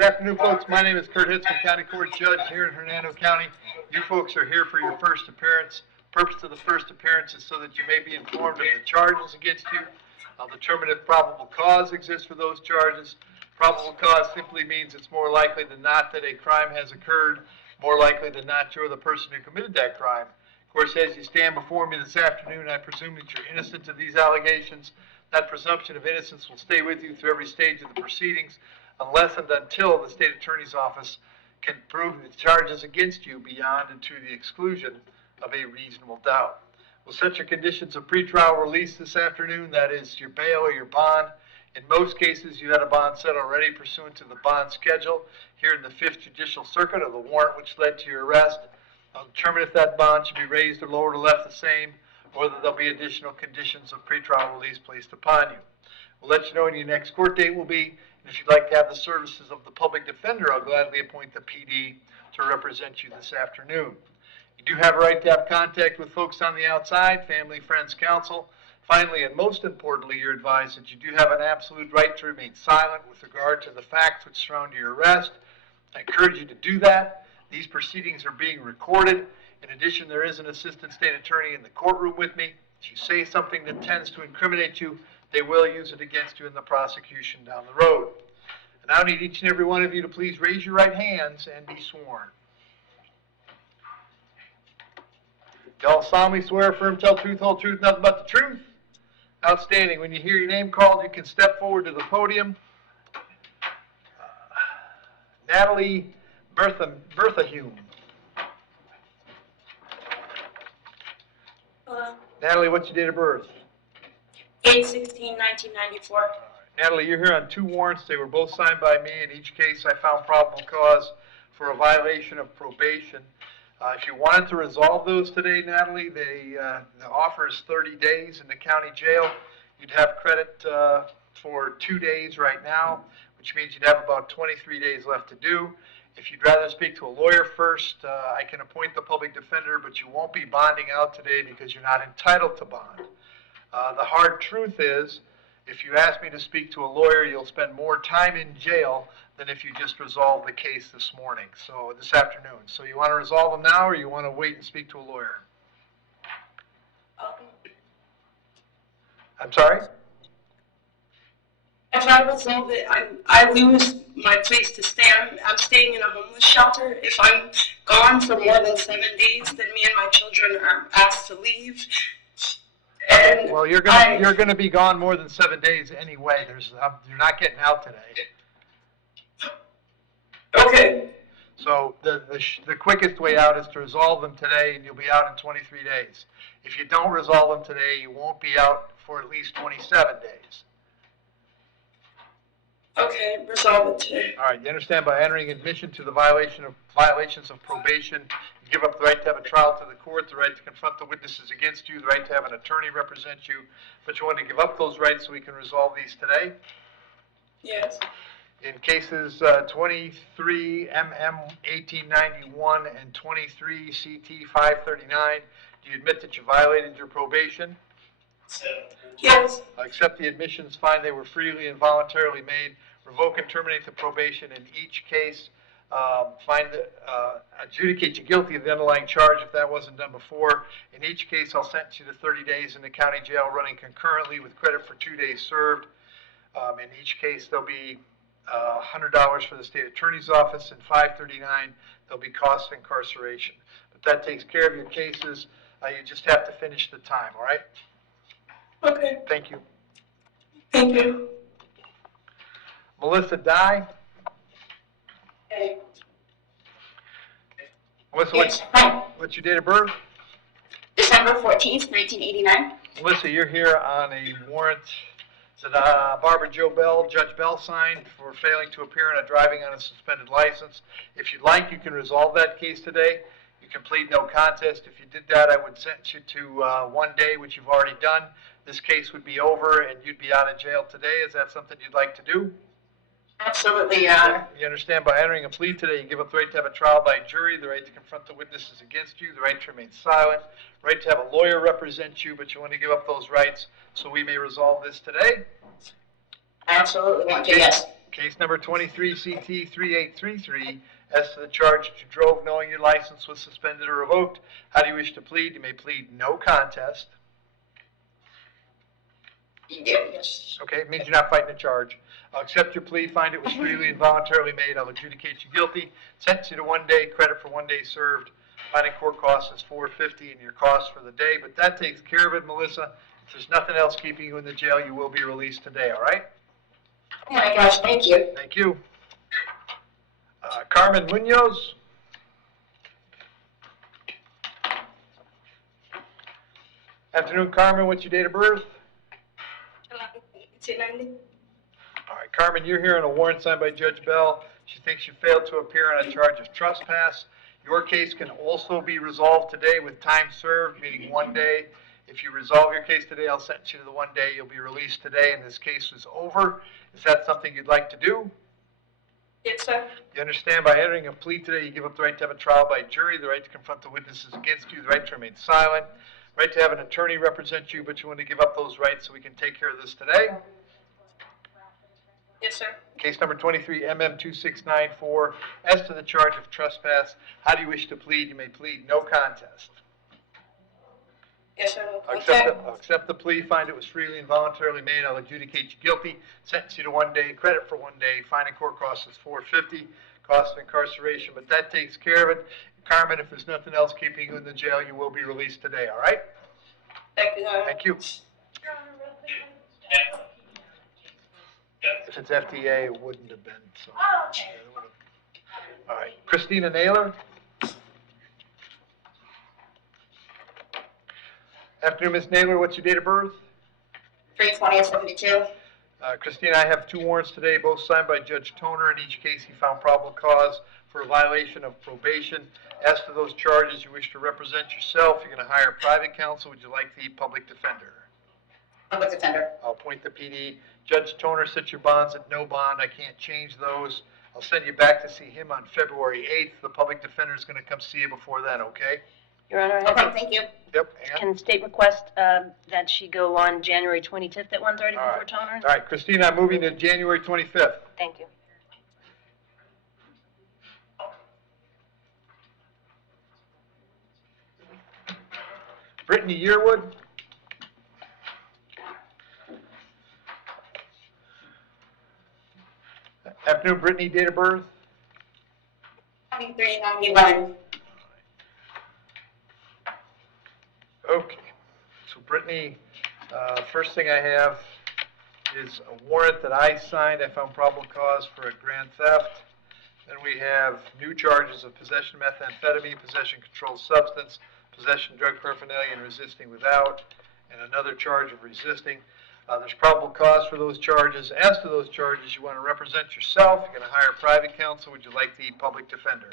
Good afternoon, folks. My name is Kurt Hitzemann, County Court Judge here in Hernando County. You folks are here for your first appearance. Purpose of the first appearance is so that you may be informed of the charges against you. I'll determine if probable cause exists for those charges. Probable cause simply means it's more likely than not that a crime has occurred, more likely than not you're the person who committed that crime. Of course, as you stand before me this afternoon, I presume that you're innocent of these allegations. That presumption of innocence will stay with you through every stage of the proceedings, unless and until the state attorney's office can prove the charges against you beyond and to the exclusion of a reasonable doubt. We'll set your conditions of pretrial release this afternoon. That is your bail or your bond. In most cases, you had a bond set already pursuant to the bond schedule here in the 5th Judicial Circuit, of the warrant which led to your arrest. I'll determine if that bond should be raised or lowered or left the same, or that there'll be additional conditions of pretrial release placed upon you. We'll let you know when your next court date will be. If you'd like to have the services of the public defender, I'll gladly appoint the PD to represent you this afternoon. You do have a right to have contact with folks on the outside, family, friends, counsel. Finally, and most importantly, you're advised that you do have an absolute right to remain silent with regard to the facts which surround your arrest. I encourage you to do that. These proceedings are being recorded. In addition, there is an assistant state attorney in the courtroom with me. If you say something that tends to incriminate you, they will use it against you in the prosecution down the road. And I need each and every one of you to please raise your right hands and be sworn. Do y'all solemnly swear, affirm, tell the truth, whole truth, nothing but the truth? Outstanding. When you hear your name called, you can step forward to the podium. Natalie Berthahume. Hello. Natalie, what's your date of birth? 8/16/1994. Natalie, you're here on 2 warrants. They were both signed by me. In each case, I found probable cause for a violation of probation. If you wanted to resolve those today, Natalie, the offer is 30 days in the county jail. You'd have credit for 2 days right now, which means you'd have about 23 days left to do. If you'd rather speak to a lawyer first, I can appoint the public defender, but you won't be bonding out today because you're not entitled to bond. The hard truth is, if you ask me to speak to a lawyer, you'll spend more time in jail than if you just resolve the case this afternoon. So you want to resolve them now, or you want to wait and speak to a lawyer? I'm sorry? If I resolve it, I lose my place to stay. I'm staying in a homeless shelter. If I'm gone for more than 7 days, then me and my children are asked to leave. And well, you're gonna be gone more than 7 days anyway. You're not getting out today. Okay. So the quickest way out is to resolve them today, and you'll be out in 23 days. If you don't resolve them today, you won't be out for at least 27 days. Okay, resolve it today. All right, you understand by entering admission to the violations of probation, you give up the right to have a trial to the court, the right to confront the witnesses against you, the right to have an attorney represent you, but you want to give up those rights so we can resolve these today? Yes. In cases 23 MM 1891 and 23 CT 539, do you admit that you violated your probation? Yes. Accept the admissions, find they were freely and voluntarily made, revoke and terminate the probation in each case, adjudicate you guilty of the underlying charge if that wasn't done before. In each case, I'll sentence you to 30 days in the county jail running concurrently with credit for 2 days served. In each case, there'll be $100 for the state attorney's office, and $539 there'll be costs of incarceration. But that takes care of your cases. You just have to finish the time, all right? Okay. Thank you. Thank you. Melissa Dye. Hey. Melissa, Yes. Hi. what's your date of birth? December 14th, 1989. Melissa, you're here on a warrant that Barbara Jo Bell, Judge Bell, signed for failing to appear on a driving on a suspended license. If you'd like, you can resolve that case today. You can plead no contest. If you did that, I would sentence you to 1 day, which you've already done. This case would be over, and you'd be out of jail today. Is that something you'd like to do? Absolutely, yeah. You understand by entering a plea today, you give up the right to have a trial by jury, the right to confront the witnesses against you, the right to remain silent, right to have a lawyer represent you, but you want to give up those rights so we may resolve this today? Absolutely want to, yes. Case number 23 CT 3833, as to the charge that you drove knowing your license was suspended or revoked. How do you wish to plead? You may plead no contest. Yes. Okay, it means you're not fighting a charge. I'll accept your plea, find it was freely and voluntarily made. I'll adjudicate you guilty, sentence you to 1 day, credit for 1 day served. Finding court costs is $450 and your costs for the day, but that takes care of it, Melissa. If there's nothing else keeping you in the jail, you will be released today, all right? Oh my gosh, thank you. Thank you. Carmen Munoz. Afternoon, Carmen. What's your date of birth? 1990. All right, Carmen, you're here on a warrant signed by Judge Bell. She thinks you failed to appear on a charge of trespass. Your case can also be resolved today with time served, meaning 1 day. If you resolve your case today, I'll sentence you to the 1 day. You'll be released today, and this case is over. Is that something you'd like to do? Yes, sir. You understand by entering a plea today, you give up the right to have a trial by jury, the right to confront the witnesses against you, the right to remain silent, right to have an attorney represent you, but you want to give up those rights so we can take care of this today? Yes, sir. Case number 23 MM2694, as to the charge of trespass, how do you wish to plead? You may plead no contest. Yes, sir. I'll accept the plea, find it was freely and voluntarily made. I'll adjudicate you guilty, sentence you to 1 day, credit for 1 day. Finding court costs is $450, cost of incarceration, but that takes care of it. Carmen, if there's nothing else keeping you in the jail, you will be released today, all right? Thank you, sir. Thank you. If it's FDA, it wouldn't have been. So. All right, Christina Naylor. Afternoon, Ms. Naylor. What's your date of birth? 3/20/72. Christina, I have 2 warrants today, both signed by Judge Toner. In each case, he found probable cause for a violation of probation. As to those charges, you wish to represent yourself. You're going to hire private counsel. Would you like the public defender? Public defender. I'll appoint the PD. Judge Toner sets your bonds at no bond. I can't change those. I'll send you back to see him on February 8th. The public defender is going to come see you before then, okay? Your Honor, Okay, thank you. Yep. can state request that she go on January 25th at 1:30 All before right. Toner? All right, Christina, I'm moving to January 25th. Thank you. Brittany Yearwood. Afternoon, Brittany, date of birth? 23/91. Okay, so Brittany, first thing I have is a warrant that I signed. I found probable cause for a grand theft. Then we have new charges of possession of methamphetamine, possession of controlled substance, possession of drug paraphernalia, and resisting without, and another charge of resisting. There's probable cause for those charges. As to those charges, you want to represent yourself. You're going to hire private counsel. Would you like the public defender?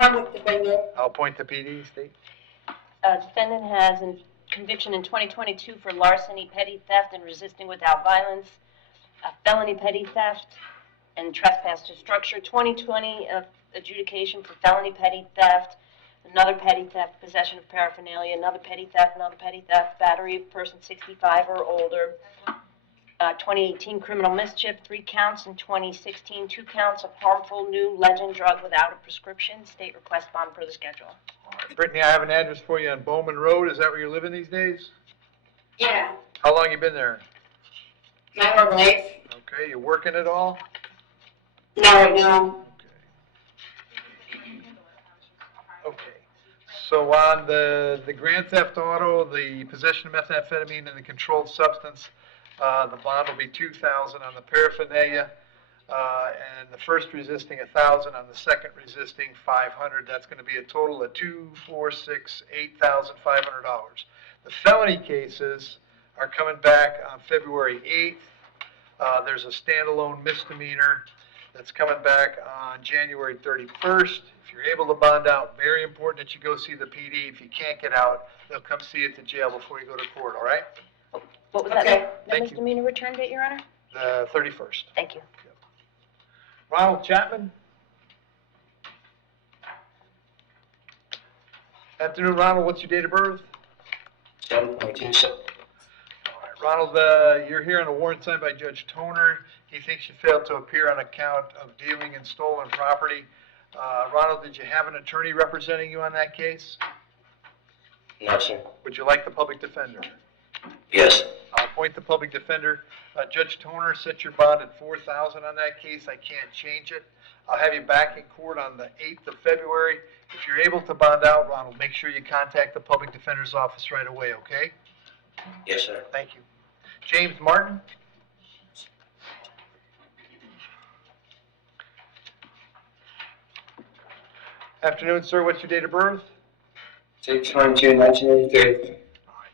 Public defender. I'll appoint the PD, State. Defendant has a conviction in 2022 for larceny, petty theft, and resisting without violence, felony petty theft, and trespass to structure. 2020 adjudication for felony petty theft, another petty theft, possession of paraphernalia, another petty theft, battery of person 65 or older. 2018 criminal mischief, 3 counts. In 2016, 2 counts of harmful new legend drug without a prescription. State request bond per the schedule. Brittany, I have an address for you on Bowman Road. Is that where you're living these days? Yeah. How long you been there? My whole life. Okay, you working at all? No. Okay. So on the grand theft auto, the possession of methamphetamine and the controlled substance, the bond will be $2,000 on the paraphernalia, and the first resisting $1,000, on the second resisting $500. That's going to be a total of $8,500. The felony cases are coming back on February 8th. There's a standalone misdemeanor that's coming back on January 31st. If you're able to bond out, very important that you go see the PD. If you can't get out, they'll come see you at the jail before you go to court, all right? What was Okay. that Thank you. misdemeanor return date, Your Honor? The 31st. Thank you. Ronald Chapman? Afternoon, Ronald. What's your date of birth? 7/22. All right, Ronald, you're here on a warrant signed by Judge Toner. He thinks you failed to appear on account of dealing in stolen property. Ronald, did you have an attorney representing you on that case? No, sir. Would you like the public defender? Yes. I'll appoint the public defender. Judge Toner, set your bond at $4,000 on that case. I can't change it. I'll have you back in court on the 8th of February. If you're able to bond out, Ronald, make sure you contact the public defender's office right away, okay? Yes, sir. Thank you. James Martin? Afternoon, sir. What's your date of birth? 6/22/1983.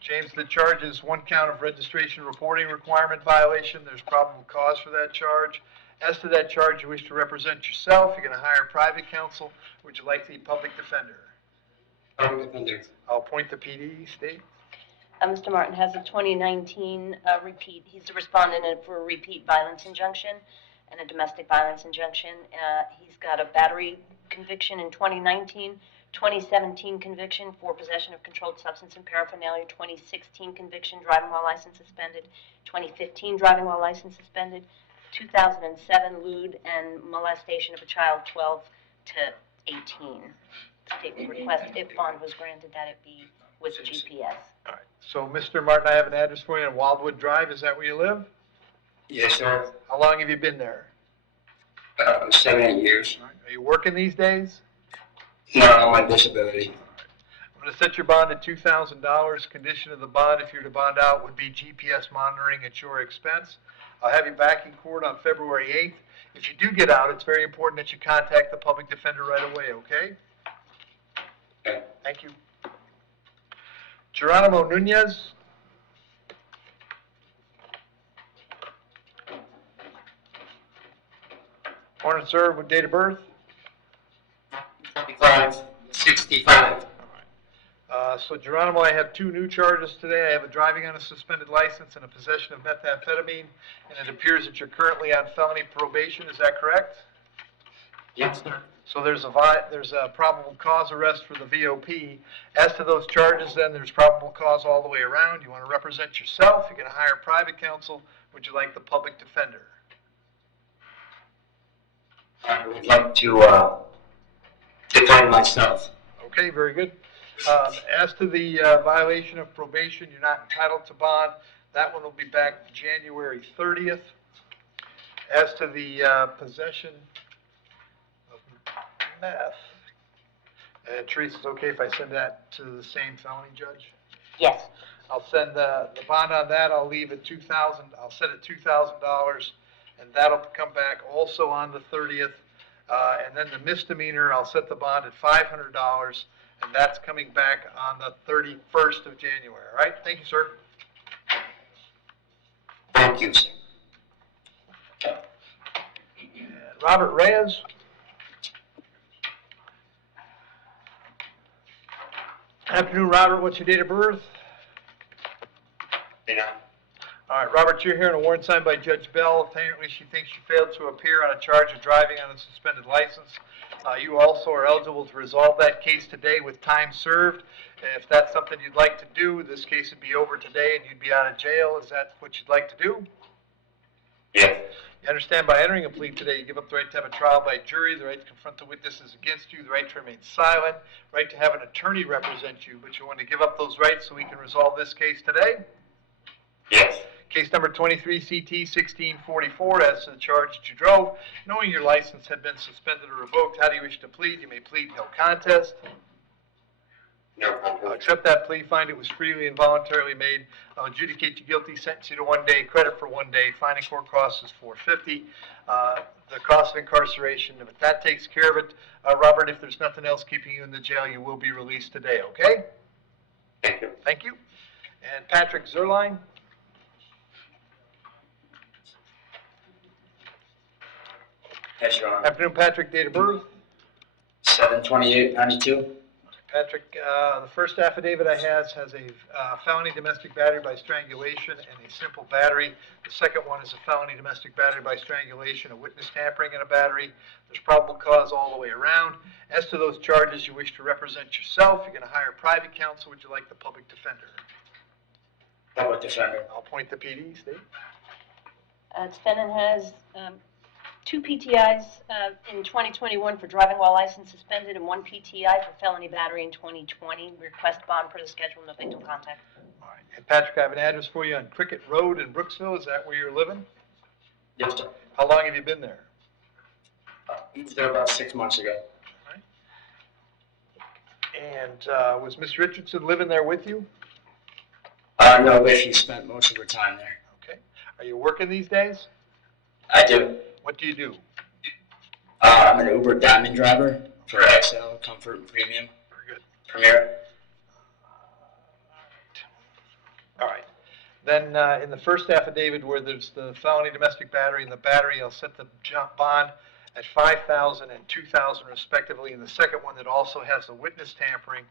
James, the charge is one count of registration reporting requirement violation. There's probable cause for that charge. As to that charge, you wish to represent yourself. You're going to hire private counsel. Would you like the public defender? Public defender. I'll appoint the PD. State. Mr. Martin has a 2019 repeat. He's a respondent for a repeat violence injunction and a domestic violence injunction. He's got a battery conviction in 2019, 2017 conviction for possession of controlled substance and paraphernalia, 2016 conviction, driving while license suspended, 2015 driving while license suspended, 2007 lewd and molestation of a child 12 to 18. State would request, if bond was granted, that it be with GPS. All right. So, Mr. Martin, I have an address for you on Wildwood Drive. Is that where you live? Yes, sir. How long have you been there? 7, 8 years. All right. Are you working these days? No, I'm on disability. I'm going to set your bond at $2,000. Condition of the bond, if you're to bond out, would be GPS monitoring at your expense. I'll have you back in court on February 8th. If you do get out, it's very important that you contact the public defender right away, okay? Okay. Thank you. Geronimo Nunez. Morning, sir. What date of birth? 65. So Geronimo, I have two new charges today. I have a driving on a suspended license and a possession of methamphetamine, and it appears that you're currently on felony probation. Is that correct? Yes, sir. So there's a probable cause arrest for the VOP. As to those charges, then, there's probable cause all the way around. You want to represent yourself. You're going to hire private counsel. Would you like the public defender? I would like to defend myself. Okay, very good. As to the violation of probation, you're not entitled to bond. That one will be back January 30th. As to the possession of meth, Teresa, it's okay if I send that to the same felony judge? Yes. I'll send the bond on that. I'll leave at $2,000. I'll set it $2,000, and that'll come back also on the 30th. And then the misdemeanor, I'll set the bond at $500, and that's coming back on the 31st of January. All right? Thank you, sir. Thank you, sir. And Robert Reyes. Afternoon, Robert. What's your date of birth? You know. All right, Robert, you're here on a warrant signed by Judge Bell. Apparently, she thinks you failed to appear on a charge of driving on a suspended license. You also are eligible to resolve that case today with time served. If that's something you'd like to do, this case would be over today and you'd be out of jail. Is that what you'd like to do? Yes. You understand by entering a plea today, you give up the right to have a trial by jury, the right to confront the witnesses against you, the right to remain silent, right to have an attorney represent you, but you want to give up those rights so we can resolve this case today? Yes. Case number 23 CT 1644, as to the charge that you drove, knowing your license had been suspended or revoked. How do you wish to plead? You may plead no contest. No. Accept that plea, find it was freely and voluntarily made. I'll adjudicate you guilty, sentence you to 1 day, credit for 1 day, fine and court costs is $450. The cost of incarceration, if that takes care of it, Robert, if there's nothing else keeping you in the jail, you will be released today, okay? Thank you. Thank you. And Patrick Zerline. Yes, Your Honor. Afternoon, Patrick. Date of birth? 7/28/92. Patrick, the first affidavit I has a felony domestic battery by strangulation and a simple battery. The second one is a felony domestic battery by strangulation, a witness tampering, and a battery. There's probable cause all the way around. As to those charges, you wish to represent yourself. You're going to hire private counsel. Would you like the public defender? Public defender. I'll appoint the PD. State. Defendant has 2 PTIs in 2021 for driving while license suspended and 1 PTI for felony battery in 2020. Request bond per the schedule, no victim contact. All right. And Patrick, I have an address for you on Cricket Road in Brooksville. Is that where you're living? Yes, sir. How long have you been there? Moved there about 6 months ago. All right. And was Miss Richardson living there with you? No, but she spent most of her time there. Okay. Are you working these days? I do. What do you do? I'm an Uber Diamond driver for XL, Comfort, and Premium. Very good. Premier. All right. Then in the first affidavit where there's the felony domestic battery and the battery, I'll set the bond at $5,000 and $2,000 respectively. And the second one that also has the witness tampering,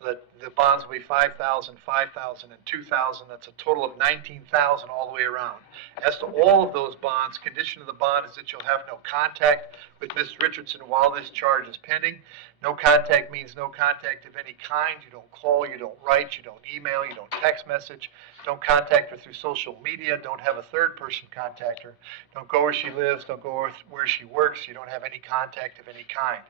the bonds will be $5,000, $5,000, and $2,000. That's a total of $19,000 all the way around. As to all of those bonds, condition of the bond is that you'll have no contact with Ms. Richardson while this charge is pending. No contact means no contact of any kind. You don't call, you don't write, you don't email, you don't text message. Don't contact her through social media. Don't have a third person contact her. Don't go where she lives. Don't go where she works. You don't have any contact of any kind.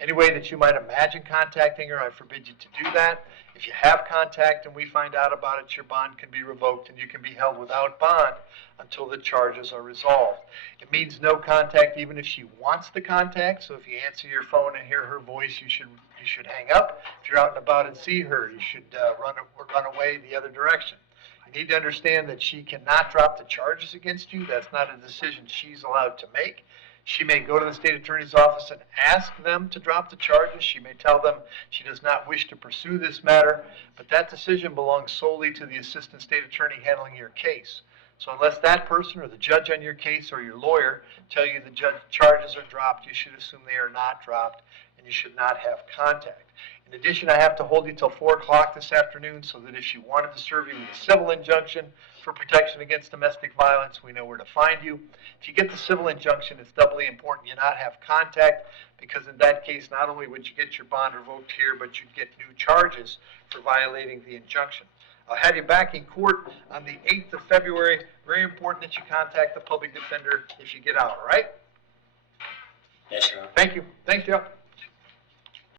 Any way that you might imagine contacting her, I forbid you to do that. If you have contact and we find out about it, your bond can be revoked and you can be held without bond until the charges are resolved. It means no contact even if she wants the contact. So if you answer your phone and hear her voice, you should hang up. If you're out and about and see her, you should run away the other direction. You need to understand that she cannot drop the charges against you. That's not a decision she's allowed to make. She may go to the state attorney's office and ask them to drop the charges. She may tell them she does not wish to pursue this matter, but that decision belongs solely to the assistant state attorney handling your case. So unless that person or the judge on your case or your lawyer tell you the charges are dropped, you should assume they are not dropped and you should not have contact. In addition, I have to hold you till 4 o'clock this afternoon so that if she wanted to serve you with a civil injunction for protection against domestic violence, we know where to find you. If you get the civil injunction, it's doubly important you not have contact, because in that case, not only would you get your bond revoked here, but you'd get new charges for violating the injunction. I'll have you back in court on the 8th of February. Very important that you contact the public defender if you get out, all right? Yes, sir. Thank you. Thanks, Joe.